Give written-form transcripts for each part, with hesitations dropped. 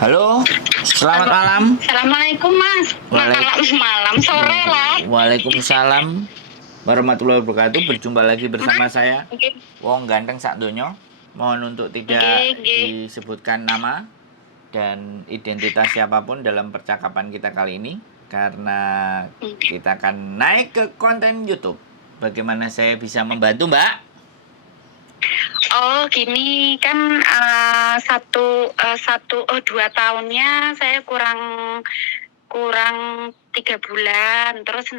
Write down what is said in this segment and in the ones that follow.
Halo, selamat Halo. malam. Assalamualaikum Mas. Malam sore lah. Waalaikumsalam warahmatullahi wabarakatuh. Berjumpa lagi bersama Mas. saya, Nggih, Wong Ganteng Sak Donya. Mohon untuk tidak nggih. disebutkan nama dan identitas siapapun dalam percakapan kita kali ini, karena kita akan naik ke konten YouTube. Bagaimana saya bisa membantu, Mbak? Oh, gini kan 2 tahunnya saya kurang 3 bulan. Terus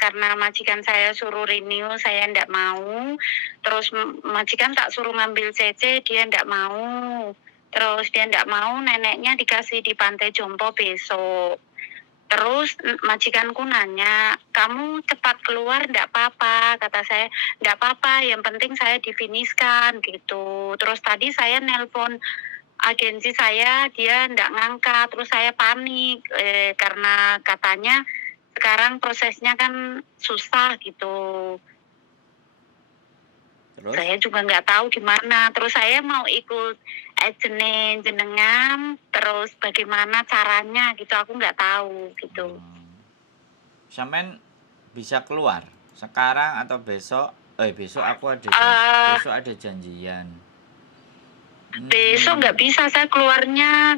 karena majikan saya suruh renew, saya ndak mau. Terus majikan tak suruh ngambil CC, dia ndak mau. Terus dia ndak mau, neneknya dikasih di Pantai Jompo besok. Terus majikanku nanya, kamu cepat keluar ndak apa-apa? Kata saya, ndak apa-apa, yang penting saya difiniskan gitu. Terus tadi saya nelpon agensi saya, dia ndak ngangkat. Terus saya panik karena katanya sekarang prosesnya kan susah gitu. Terus? Saya juga nggak tahu gimana. Terus saya mau ikut agent jenengan, terus bagaimana caranya gitu, aku nggak tahu gitu. Sampean bisa keluar sekarang atau besok? Besok besok ada janjian. Besok nggak bisa, saya keluarnya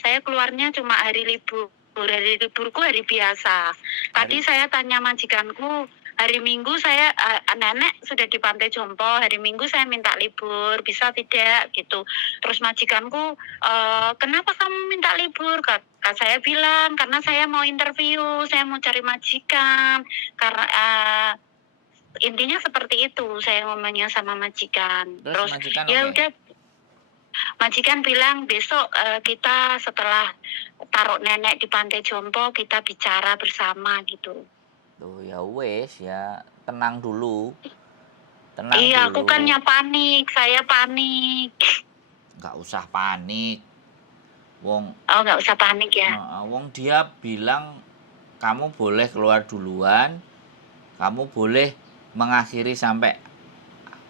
saya keluarnya cuma hari libur. Hari liburku hari biasa. Tadi saya tanya majikanku, hari Minggu saya nenek sudah di Pantai Jompo, hari Minggu saya minta libur, bisa tidak gitu. Terus majikanku, kenapa kamu minta libur? Kata saya bilang, karena saya mau interview, saya mau cari majikan. Karena intinya seperti itu saya ngomongnya sama majikan. Terus majikan ya okay. Udah, majikan bilang besok kita setelah taruh nenek di Pantai Jompo kita bicara bersama gitu. Tuh ya wes ya, tenang dulu. Iya, aku kan panik, saya panik. Nggak usah panik. Wong. Oh, nggak usah panik ya. Wong dia bilang kamu boleh keluar duluan, kamu boleh mengakhiri sampai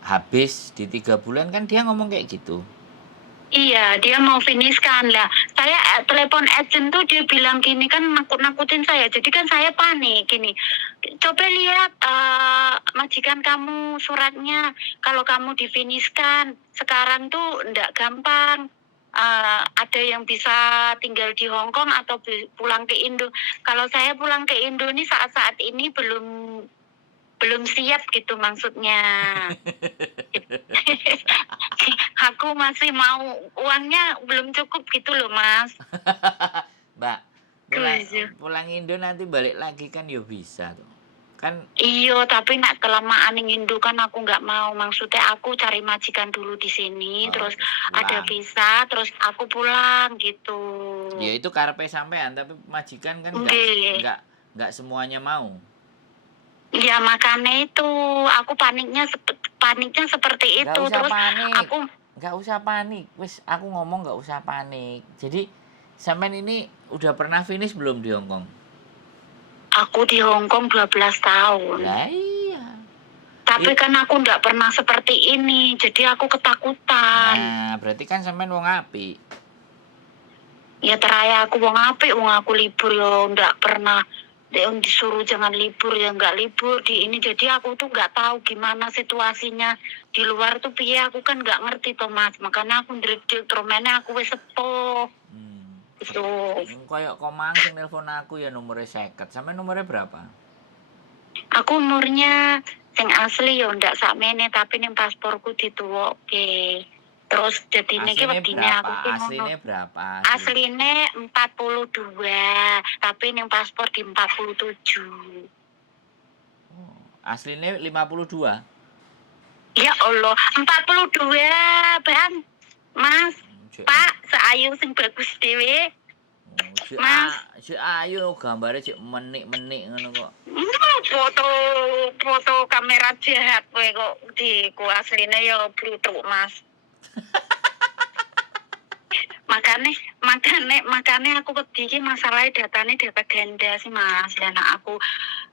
habis di 3 bulan, kan dia ngomong kayak gitu. Iya, dia mau finishkan lah. Saya telepon agent tuh dia bilang gini, kan nakut-nakutin saya. Jadi kan saya panik gini. Coba lihat majikan kamu suratnya. Kalau kamu difinishkan sekarang tuh ndak gampang. Ada yang bisa tinggal di Hong Kong atau pulang ke Indo. Kalau saya pulang ke Indo nih saat-saat ini belum siap gitu maksudnya. Aku masih mau, uangnya belum cukup gitu loh Mas. Mbak, pulang Indo nanti balik lagi kan ya bisa tuh. Kan iya, tapi nak kelamaan ning Indo kan aku nggak mau. Maksudnya aku cari majikan dulu di sini, terus pulang. Ada visa, terus aku pulang gitu. Ya itu karepe sampean, tapi majikan kan nggak semuanya mau. Ya makanya itu, aku paniknya seperti itu. Terus panik. aku nggak usah panik. Wis aku ngomong nggak usah panik. Jadi sampean ini udah pernah finish belum di Hong Kong? Aku di Hong Kong 12 tahun. Lah iya. Tapi kan aku nggak pernah seperti ini, jadi aku ketakutan. Nah, berarti kan sampean wong apik. Ya teraya aku wong apik, wong aku libur ya nggak pernah disuruh jangan libur ya nggak libur di ini. Jadi aku tuh nggak tahu gimana situasinya di luar tuh piye, aku kan nggak ngerti toh Mas. Makanya aku ndredeg terus aku wis sepuh. Itu. Kayak komang sing nelpon aku ya nomornya 50. Sampe nomornya berapa? Aku umurnya sing asli ya ndak sakmene, tapi ning pasporku dituwokke. Terus jadine iki wedine aku ki asline berapa? Asline 42, tapi ning paspor di 47. Asline 52. Ya Allah, 42, Bang. Mas, Pak, seayu sing bagus dhewe. Mas, si ayu gambare cek menik-menik ngono kok. Foto kamera jahat kowe kok ku asline ya brutuk, Mas. makane aku wedi iki masalahe data ganda sih Mas. Dan aku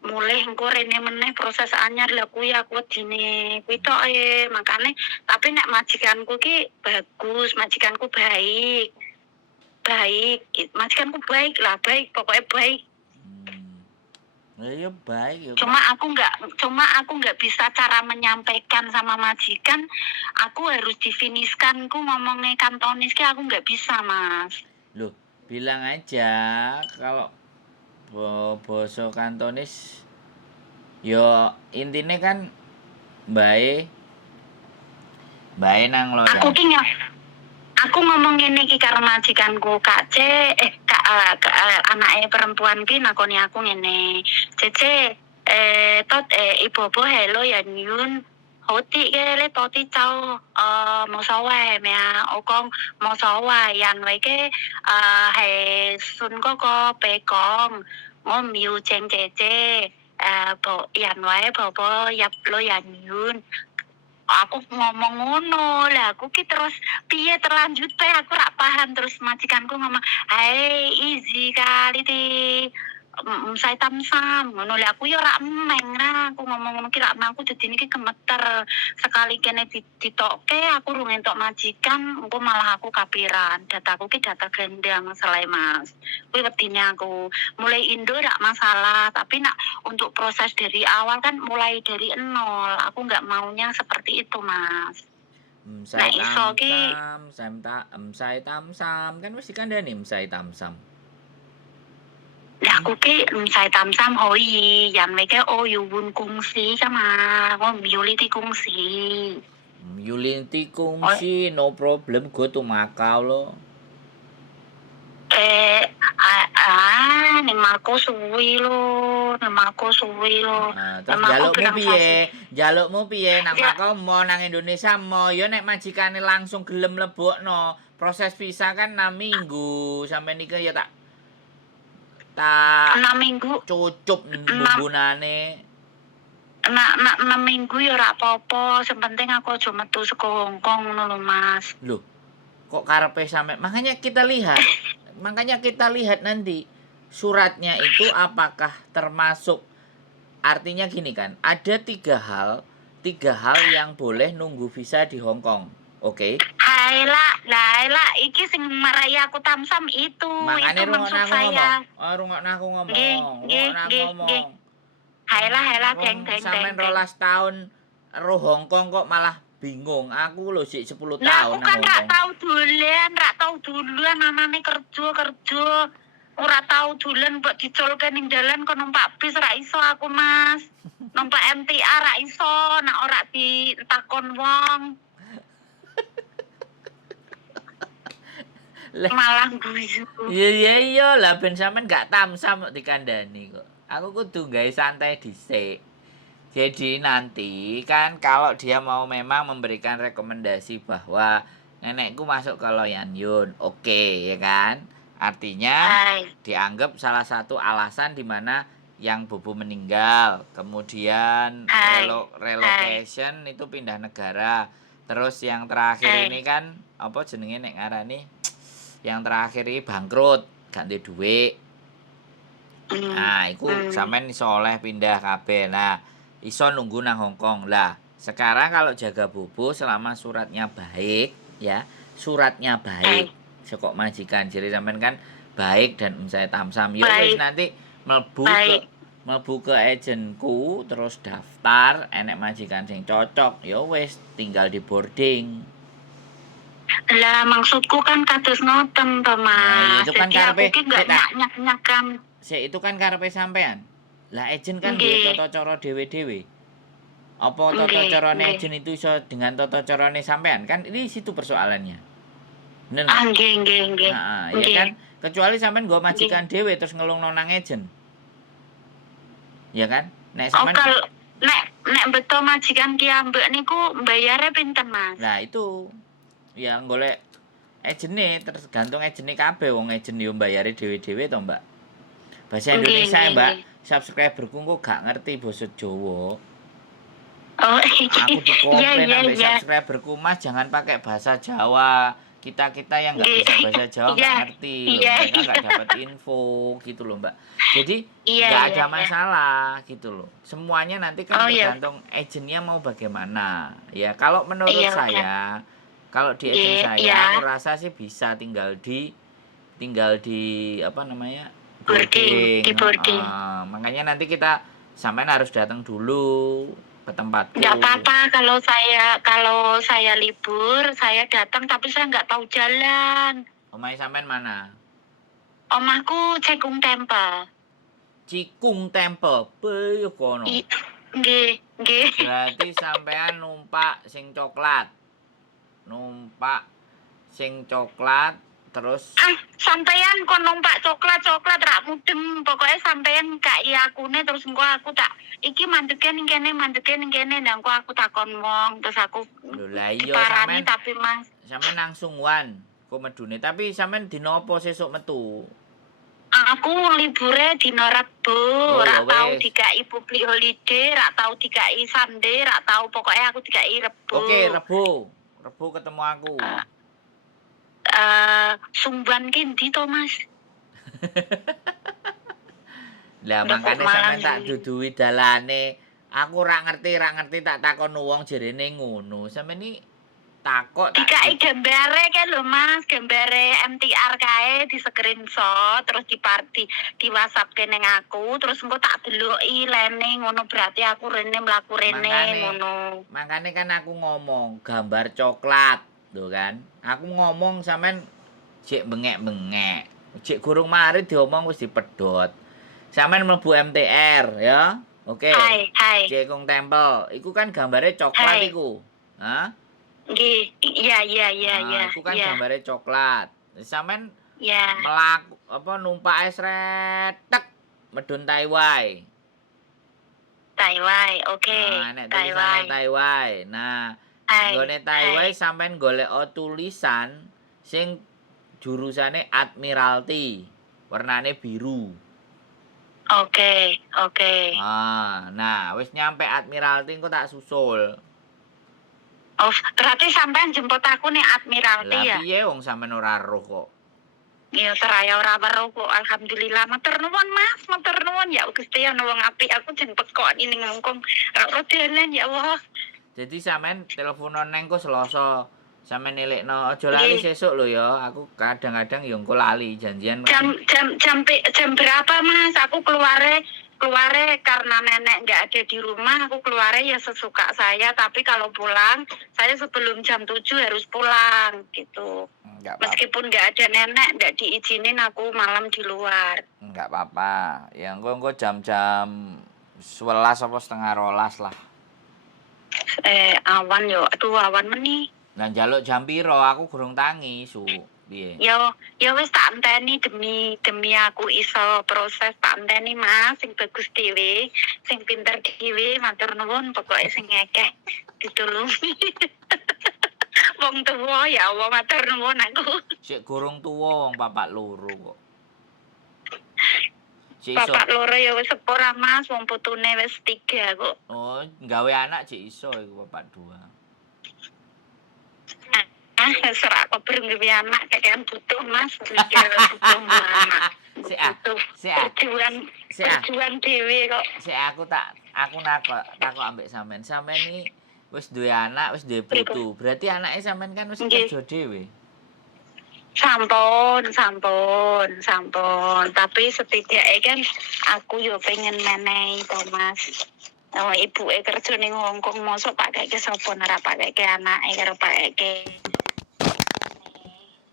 mulai engko rene meneh proses anyar lha kuwi aku wedine. Kuwi tok makane tapi nek majikanku ki bagus, majikanku baik. baik. Majikanku baik lah, baik, pokoknya baik. Ya baik ya. Cuma aku nggak bisa cara menyampaikan sama majikan. Aku harus definiskan, ku ngomongnya kantonis ki aku nggak bisa, Mas. Loh, bilang aja kalau basa kantonis yo intinya kan bae nang lo ya. Aku ngomong ngene iki karo majikanku, Kak C, anake perempuan ki nakoni aku ngene. Cece, tot ibu hello ya nyun. Hoti ke le toti chao mo so wa mea okong mo so wa yan wei ke he sun ko pe kong ngom yu cheng cece bo yan wei bo yap lo yan yun. Aku ngomong ngono lah, aku ki terus piye terlanjut aku rak paham, terus majikanku ngomong, "Hai, easy kali ti saya tamsam." Ngono lah aku yo rak meng lah, aku ngomong ngono ki rak aku dadi niki gemeter. Sekali kene ditokke aku rung entuk majikan, engko malah aku kapiran. Dataku ki data gendang selai Mas. Kuwi wedine aku. Mulai Indo rak masalah, tapi nak untuk proses dari awal kan mulai dari nol. Aku nggak maunya seperti itu, Mas. Saya tamsam kan mesti kandhane saya tamsam. Lah aku ki saya tamsam hoi, yan wei ke yubun kungsi sama, Yuliti kungsi. Yuliti kungsi no problem, go to Macau lo. Ning Marco suwi lo. Terus jalukmu piye? Nang Macau mau nang Indonesia mau yo nek majikane langsung gelem lebokno. Proses visa kan 6 minggu. Sampai nikah ya tak 6 minggu cucup bumbunane. 6 minggu ya ora apa-apa, sepenting aku aja metu saka Hongkong ngono lho, Mas. Loh, kok karepe sampe makanya kita lihat nanti suratnya itu apakah termasuk, artinya gini kan, ada tiga hal yang boleh nunggu visa di Hong Kong. Oke. Haila, iki sing marai aku tamsam itu. Makanya itu maksud saya. Rungokno aku ngomong. Haila, geng. Sampeyan 12 tahun ro Hong Kong kok malah bingung. Aku lho sik 10 tahun. Lah aku kan rak tau dolan, anane kerja. Ora tau dolan mbok dicolke ning dalan kok numpak bis ra iso aku, Mas. Numpak MTA ra iso, nek ora ditakon wong. Malah guyu. Iya lah ben sampean gak tamsam kok dikandani kok. Aku kudu gawe santai dhisik. Jadi nanti kan kalau dia mau memang memberikan rekomendasi bahwa nenekku masuk ke Loyan Yun, oke, ya kan? Artinya dianggap salah satu alasan di mana yang Bobo meninggal, kemudian relocation itu pindah negara. Terus yang terakhir ini kan apa jenenge nek ngarani? Yang terakhir ini bangkrut, gak ndek dhuwit. Nah, iku sampean iso oleh pindah kabeh. Nah, iso nunggu nang Hong Kong. Lah, sekarang kalau jaga Bobo selama suratnya baik, ya. Suratnya baik. Sekok majikan. Jadi sampean kan baik dan saya tamsam. Yo wis nanti mlebu ke agenku terus daftar, enek majikan sing cocok, yo wis tinggal di boarding. Lah maksudku kan kados ngoten to, Mas. Nah, itu kan karepe nyak-nyakan. Itu kan karepe sampean. Lah agent kan duwe tata cara dhewe-dhewe. Apa tata carane agent itu iso dengan tata carane sampean? Kan ini situ persoalannya. Bener. Nggih. Nah, ya kan kecuali sampean nggo majikan dhewe terus ngelungno nang agent. Ya kan? Nek sampean nek beto majikan ki ambek niku bayare pinten, Mas? Nah, itu ya golek agene tergantung agene kabeh, wong agent yo mbayare dhewe-dhewe to, Mbak. Bahasa Indonesia, Mbak. Subscriberku kok gak ngerti basa Jawa. Oh, aku dikomplain sampai subscriberku, Mas jangan pakai bahasa Jawa. Kita yang nggak bisa bahasa Jawa nggak ngerti, mereka nggak dapat info gitu loh, Mbak. Jadi nggak ada masalah gitu loh. Semuanya nanti kan tergantung agennya mau bagaimana. Ya kalau menurut saya, kalau di agen saya, aku rasa sih bisa tinggal tinggal di apa namanya? Boarding, di boarding. Makanya nanti kita sampean harus datang dulu ke tempatku. Nggak apa-apa kalau saya libur, saya datang tapi saya nggak tahu jalan. Omahe sampean mana? Omahku Cekung Temple. Cikung Temple. Be kono. Nggih. Berarti sampean numpak sing coklat. Numpak sing coklat terus Sampean kon numpak coklat rak mudeng. Pokoknya sampean gak akune terus engko aku tak iki mandeke ning kene nang aku takon wong terus aku lho lah iya diparani sampean tapi Mas sampean langsung wan kok medune tapi sampean dina apa sesuk metu? Aku libure dina Rebo, rak tau dikai public holiday, rak tau dikai Sunday, rak tau pokoknya aku dikai Rebo. Oke, Rebo ketemu aku. Sumban ki to, Mas? Lah makane sampean tak duduhi dalane. Aku ora ngerti tak takon wong jerene ngono. Sampeyan iki takok tak dikai gambare kan lho Mas, gambare MTR kae di screenshot terus di WhatsApp ke ning aku terus engko tak deloki lene ngono berarti aku rene mlaku rene ngono. Makane kan aku ngomong gambar coklat lho kan. Aku ngomong sampean jek bengek-bengek. Jek gurung mari diomong wis dipedhot. Sampean mlebu MTR ya. Oke. Hai. Cekung Temple. Iku kan gambare coklat iku. Hah? Nggih, iya. Iku kan gambare coklat. Sampean ya melaku apa numpak esret tek medun Taiwai. Oke. Nek tulisane Taiwai. Nah, nggone Taiwai sampean golek tulisan sing jurusane Admiralty. Warnane biru. Oke. Nah, wis nyampe Admiralty engko tak susul. Oh, berarti sampean jemput aku nih Admiralty ya? Lah piye wong sampean ora roh kok. Ya seraya ora weruh kok. Alhamdulillah matur nuwun Mas, matur nuwun ya Gusti ana wong apik aku jemput kok ini ngongkong ora dalan ya Allah. Jadi sampean teleponan neng kok Selasa. Sampeyan nilekno aja lali sesuk lho ya. Aku kadang-kadang ya engko lali janjian. Jam berapa Mas? Aku keluare karena nenek nggak ada di rumah. Aku keluare ya sesuka saya. Tapi kalau pulang, saya sebelum jam 7 harus pulang gitu. Meskipun nggak ada nenek, nggak diizinin aku malam di luar. Nggak apa-apa. Ya engko jam-jam 11 apa setengah 12 lah. Awan yo, aduh awan meni. Lah njaluk jam piro? Aku gurung tangi, Su. Piye? Ya wis tak enteni demi aku iso proses tak enteni Mas sing bagus dhewe, sing pinter dhewe, matur nuwun pokoke sing akeh ditulungi. Wong tuwa ya Allah matur nuwun aku. Sik gurung tuwa wong bapak loro kok. Bapak loro ya wis sepur Mas, wong putune wis 3 kok. Oh, gawe anak cek iso iku bapak 2. Serak kok berenggawe anak kayak butuh Mas, butuh anak. Perjuangan dhewe kok. Aku nakok ambek sampean. Sampean iki wis duwe anak, wis duwe putu. Berarti anake sampean kan wis kerja dhewe. Sampun. Tapi setidaknya kan aku yo pengen menehi to Mas. Oh, ibuke kerja ning Hongkong mosok pakake sapa ora pakake anake karo pakake.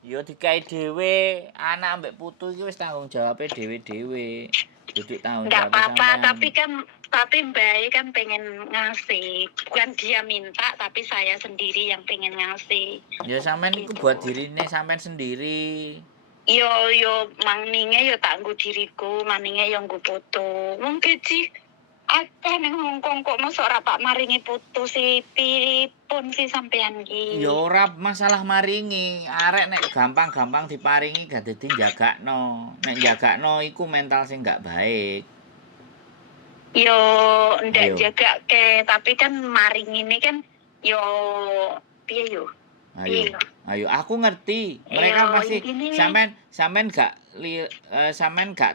Yo dikai dhewe, anak ambek putu iki wis tanggung jawabe dhewe-dhewe. Duduk tanggung jawab sampean. Enggak apa-apa, tapi Mbak kan pengen ngasih. Bukan dia minta, tapi saya sendiri yang pengen ngasih. Ya sampean iku buat dirine sampean sendiri. Yo mangninge yo tak nggo diriku, maninge yo nggo foto. Wong gaji akeh ning Hongkong kok mosok ora pak maringi putu si pun si sampean iki. Ya ora masalah maringi, arek nek gampang-gampang diparingi gak dadi njagakno. Nek njagakno iku mental sing gak baik. Yo ndak jagake, tapi kan maringine kan yo piye yo. Ayo aku ngerti. Mereka pasti sampean gak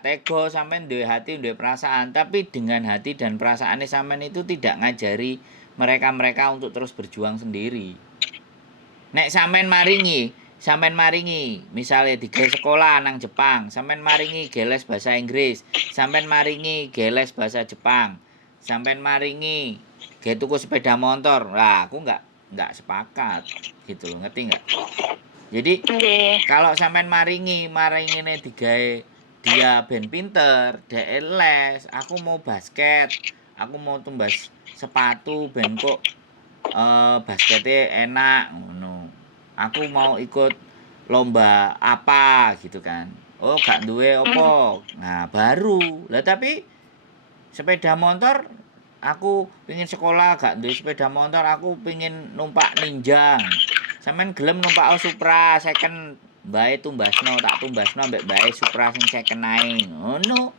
tega, sampean duwe hati, duwe perasaan, tapi dengan hati dan perasaane sampean itu tidak ngajari mereka untuk terus berjuang sendiri. Nek sampean maringi, sampean maringi misale digawe sekolah nang Jepang, sampean maringi geles bahasa Inggris, sampean maringi geles bahasa Jepang, sampean maringi ge tuku sepeda motor. Lah, aku enggak sepakat gitu loh, ngerti enggak? Jadi Nggih. kalau sampean maringine digawe dia ben pinter, dhek les, aku mau basket, aku mau tumbas sepatu ben kok basketnya enak ngono. Aku mau ikut lomba apa gitu kan. Oh, gak duwe opo. Nah, baru. Lah tapi sepeda motor aku pingin sekolah gak duwe sepeda motor, aku pingin numpak Ninja. Sampeyan gelem numpak Supra second bae tumbasno, tak tumbasno ambek bae Supra sing second ae. Ngono.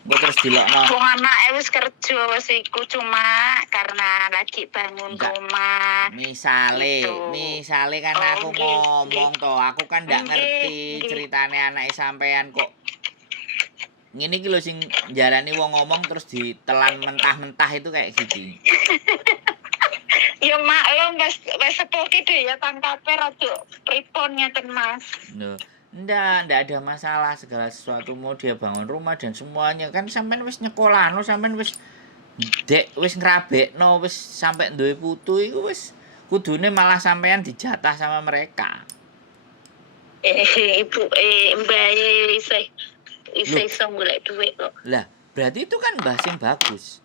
Engko terus dilokno. Wong anake wis kerja wis iku cuma karena lagi bangun Enggak. rumah. Misale kan Oh, aku nggih, ngomong nggih. toh, aku kan ndak Nggih, ngerti nggih. ceritane anake sampean kok. Ngene iki lho sing jarani wong ngomong terus ditelan mentah-mentah itu kayak gitu. Ya maklum wis sepuh ki ya tangkape rada pripun ngeten Mas. Loh, ndak ada masalah, segala sesuatu mau dia bangun rumah dan semuanya kan sampean wis nyekolahno, sampean wis wis ngrabekno, wis sampe duwe putu iku wis kudune malah sampean dijatah sama mereka. Ibu mbae isih iso golek duit kok. Lah, berarti itu kan bahasa yang bagus.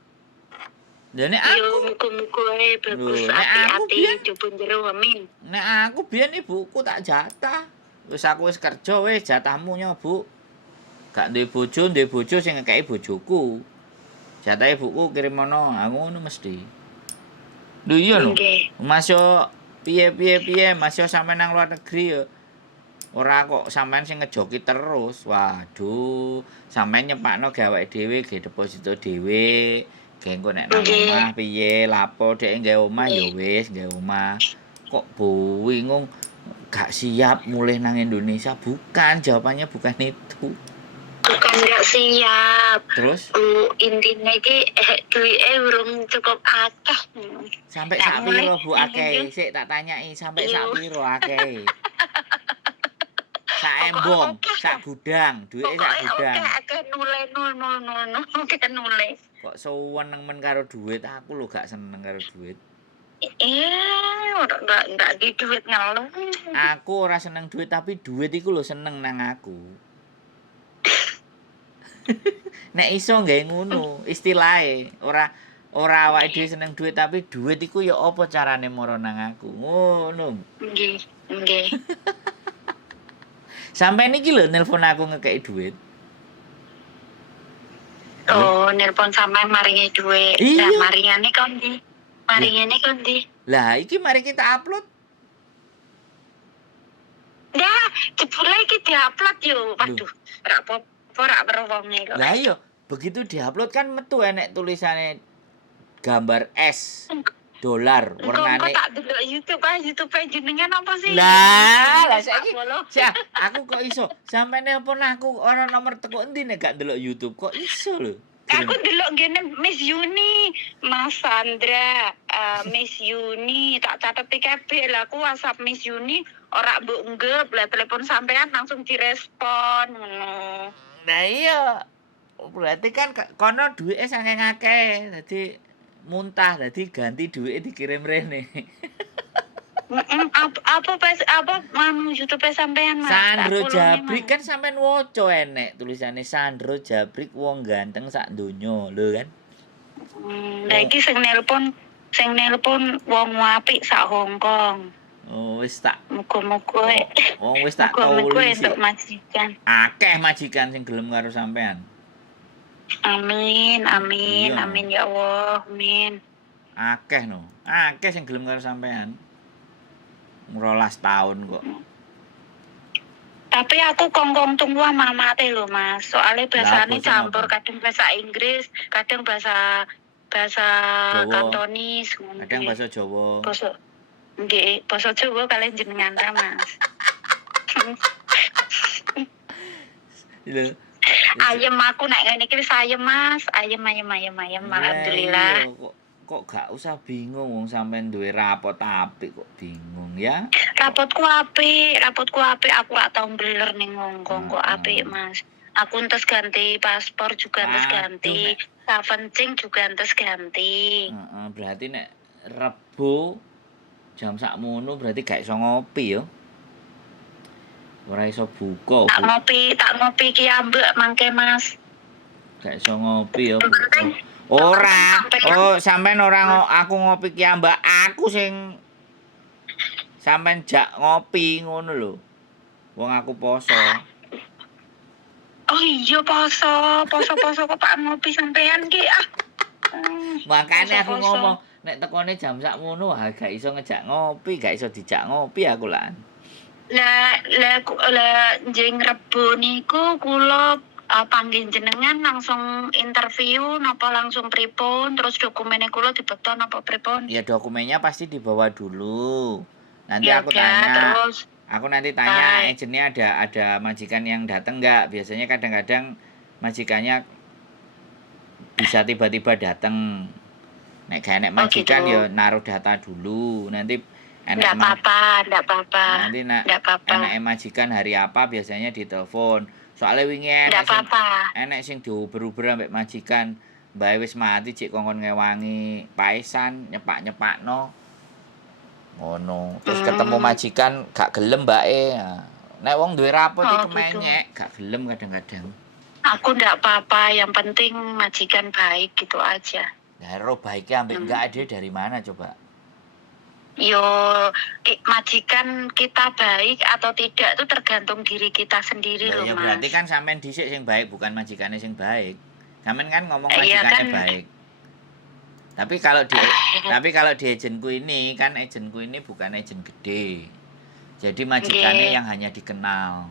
Lah nek Yo aku, muga-muga ae bagus Lho, nek aku ati-ati biyen- jupun jero amin. nek aku biyen ibuku tak jatah. Wis aku wis kerja wis jatahmu nyo, Bu. Gak duwe bojo sing ngekeki bojoku. Jatah ibuku kirim mono, aku ngono mesti. Lho iya lho. Nggih. Mas yo piye Mas yo sampe nang luar negeri yo. Ora kok sampean sing ngejoki terus. Waduh, sampean nyepakno gawe dhewe, ge deposito dhewe. Ge engko nek nang Nggih. omah piye, lapo dhek nggawe omah ya wis nggawe omah. Kok bingung gak siap mulih nang Indonesia? Bukan, jawabannya bukan itu. Bukan nggak siap. Terus Intinya iki duwike urung cukup akeh. sampai Nah, sak piro mulai- Bu akeh? Sik tak tanyai sampai sak piro akeh? Sak embong, sak gudang, duwike sak Pokoknya gudang. akeh nule nul akeh nule. Kok seneng men karo duit, aku lho gak seneng karo duit. Ora enggak di duit ngeluh. Aku ora seneng duit tapi duit iku lho seneng nang aku. Nek iso nggae ngono, istilahe ora awake dhewe seneng duit tapi duit iku ya apa carane mara nang aku. Ngono. Nggih, nggih. Sampeyan iki lho nelpon aku ngekeki duit. Oh, nelpon sampean maringi duit. Iya. Lah maringane kon ndi? Maringane kon ndi? Lah iki mari kita upload. Dah, jebule iki diupload yo. Waduh, ora apa-apa ora werwonge kok. Lah iya, begitu diupload kan metu enek tulisane gambar S dolar Engko warnane. tak delok YouTube jenengan apa sih? Lah saiki Follow. aku kok iso sampe nelpon aku ora nomor teko endi nek gak ndelok YouTube kok iso lho. Aku delok gene Miss Yuni, Mas Sandra, Miss Yuni, tak catet kabeh lah aku WhatsApp Miss Yuni ora mbok nggep, lah telepon sampean langsung direspon ngono. Nah iya. Berarti kan kono duwike saking akeh dadi muntah dadi ganti duwike dikirim rene. Apa YouTube sampean Mas? Sandro Tak Jabrik follow-nya, kan sampean waca enek tulisane Sandro Jabrik wong ganteng sak donya lho kan. Lah iki sing nelpon wong apik sak Hong Kong. Oh wis tak Muga-muga wis tak muga-muga tulis. entuk majikan. Akeh majikan sing gelem karo sampean. Amin, amin, Iya. amin ya Allah, amin. Akeh no. Akeh sing gelem karo sampean. 12 tahun kok. Tapi aku kongkong tunggu sama mate lho Mas. Soalnya bahasane bosen campur, apa? kadang bahasa Inggris, kadang bahasa Jawa. Kantonis, ngono. Kadang bahasa Jawa. basa nggih, basa Jawa kalian jenengan ta Mas. Lho. Ayem aku nek ngene iki wis ayem Mas, ayem alhamdulillah. Iya, kok gak usah bingung wong sampean duwe rapot apik kok bingung ya. rapotku apik, aku ora tau beler ning Hongkong kok apik, Mas. Aku entes ganti paspor juga entes ganti, kavencing juga entes ganti. Berarti nek Rebo jam sakmono berarti gak iso ngopi yo. Ora iso buka. Tak ngopi ki ambek mangke, Mas. Gak iso ngopi yo. Ora. Oh, sampean ora aku ngopi ki ambek aku sing sampean jak ngopi ngono lho. Wong aku poso. Oh iya poso kok tak ngopi sampean ki ah. Makanya aku ngomong nek tekone jam sakmono gak iso ngejak ngopi, gak iso dijak ngopi aku lan. Lah jeng Rebo niku kula panggil jenengan langsung interview napa langsung pripun, terus dokumennya kula dibeton napa pripun? Ya dokumennya pasti dibawa dulu. Nanti Ya aku udah, tanya. terus Aku nanti tanya agentnya ada majikan yang datang nggak? Biasanya kadang-kadang majikannya bisa tiba-tiba datang. Nek gak enek majikan gitu. ya naruh data dulu. Nanti Nggak apa-apa. Nanti enek majikan hari apa biasanya ditelepon. Soalnya wingi enek sing diober-ober ambek majikan. Mbae wis mati cek kongkon ngewangi paesan, nyepak-nyepakno. Ngono. Terus ketemu majikan gak gelem mbake. Nek wong duwe rapot iki kemenyek, gak gelem kadang-kadang. Aku ndak apa-apa, yang penting majikan baik gitu aja. Nah, ro baiknya ambek enggak ada dari mana coba? Yo, majikan kita baik atau tidak itu tergantung diri kita sendiri loh, ya, Mas. Berarti kan sampean dhisik sing baik, bukan majikannya sing baik. Sampean kan ngomong majikannya baik. Tapi kalau di agenku ini kan agenku ini bukan agen gede. Jadi majikannya yang hanya dikenal.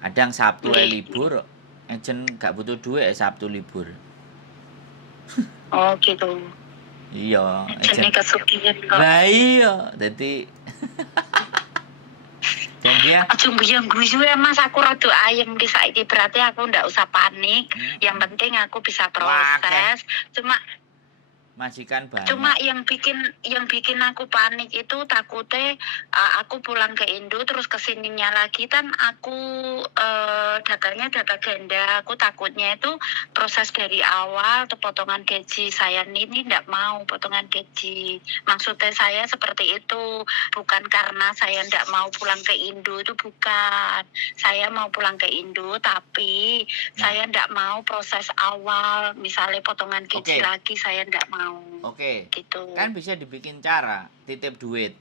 Kadang Sabtu libur, agen gak butuh duit Sabtu libur. Oh gitu. Iya, agen kesugihan kok. Nah iya, dadi dan dia aja guyu ya Mas, aku rada ayem ki saiki, berarti aku ndak usah panik. Yang penting aku bisa proses. Majikan banyak. Cuma yang bikin aku panik itu takutnya aku pulang ke Indo terus kesininya lagi kan aku datanya data ganda. Aku takutnya itu proses dari awal atau potongan gaji saya ini tidak mau potongan gaji. Maksudnya saya seperti itu, bukan karena saya tidak mau pulang ke Indo, itu bukan. Saya mau pulang ke Indo tapi saya tidak mau proses awal, misalnya potongan gaji lagi saya tidak mau. Gitu. Kan bisa dibikin cara titip duit.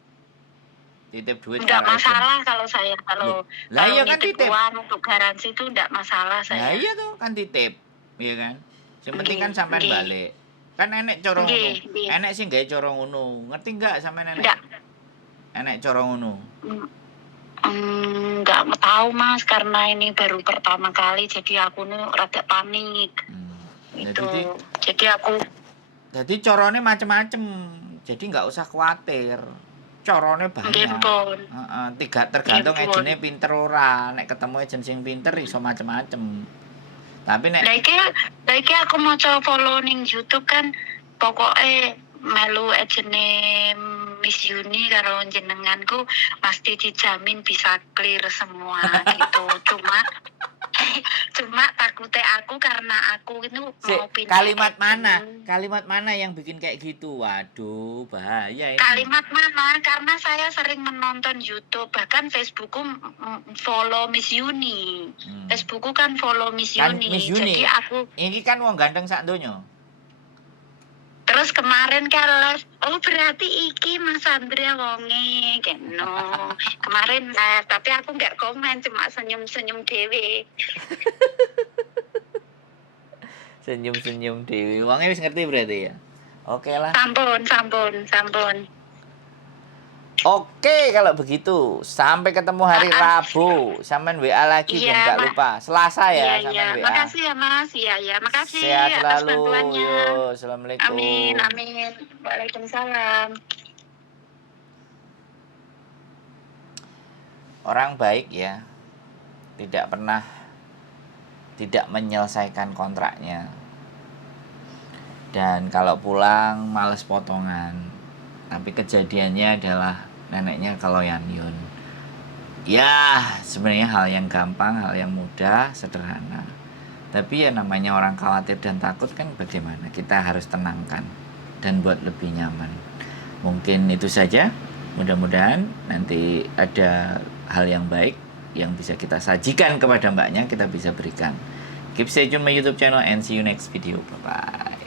Enggak masalah kalau saya kalau iya kan titip uang untuk garansi itu enggak masalah saya. Nah iya tuh kan titip, iya kan. Yang penting kan sampean balik. Kan enek cara ngono. Enek sing gawe cara ngono. Ngerti enggak sampean enek? Enek cara ngono. Enggak tahu Mas, karena ini baru pertama kali jadi aku nih rada panik. Jadi carane macem-macem. Jadi nggak usah khawatir. Carane banyak. Tergantung agennya pinter ora. Nek ketemu agen sing pinter iso macem-macem. Tapi nek lagi aku mau coba follow ning YouTube kan pokoknya melu agennya Miss Yuni karo jenenganku pasti dijamin bisa clear semua gitu. Cuma takutnya aku karena aku itu mau pindah. Kalimat mana yang bikin kayak gitu? Waduh, bahaya ini. Kalimat mana? Karena saya sering menonton YouTube, bahkan Facebookku follow Miss Yuni. Facebookku kan follow Miss Yuni. Jadi aku ini kan wong ganteng sak donya. Terus kemarin kan berarti iki Mas Andrea wonge keno. Kemarin tapi aku nggak komen, cuma senyum-senyum dewe. Senyum-senyum dewe. Wonge wis ngerti berarti ya. Oke lah. Sampun. Oke, kalau begitu sampai ketemu hari Rabu. Sampean WA lagi dan enggak lupa. Selasa ya sampean WA. Makasih ya Mas. Iya, makasih sehat atas selalu. bantuannya. Yo, assalamualaikum. Amin. Waalaikumsalam. Orang baik ya tidak menyelesaikan kontraknya. Dan kalau pulang males potongan. Tapi kejadiannya adalah neneknya keloyan Yun. Ya, sebenarnya hal yang gampang, hal yang mudah, sederhana. Tapi ya namanya orang khawatir dan takut kan bagaimana? Kita harus tenangkan dan buat lebih nyaman. Mungkin itu saja. Mudah-mudahan nanti ada hal yang baik yang bisa kita sajikan kepada mbaknya, kita bisa berikan. Keep stay tune my YouTube channel and see you next video. Bye-bye.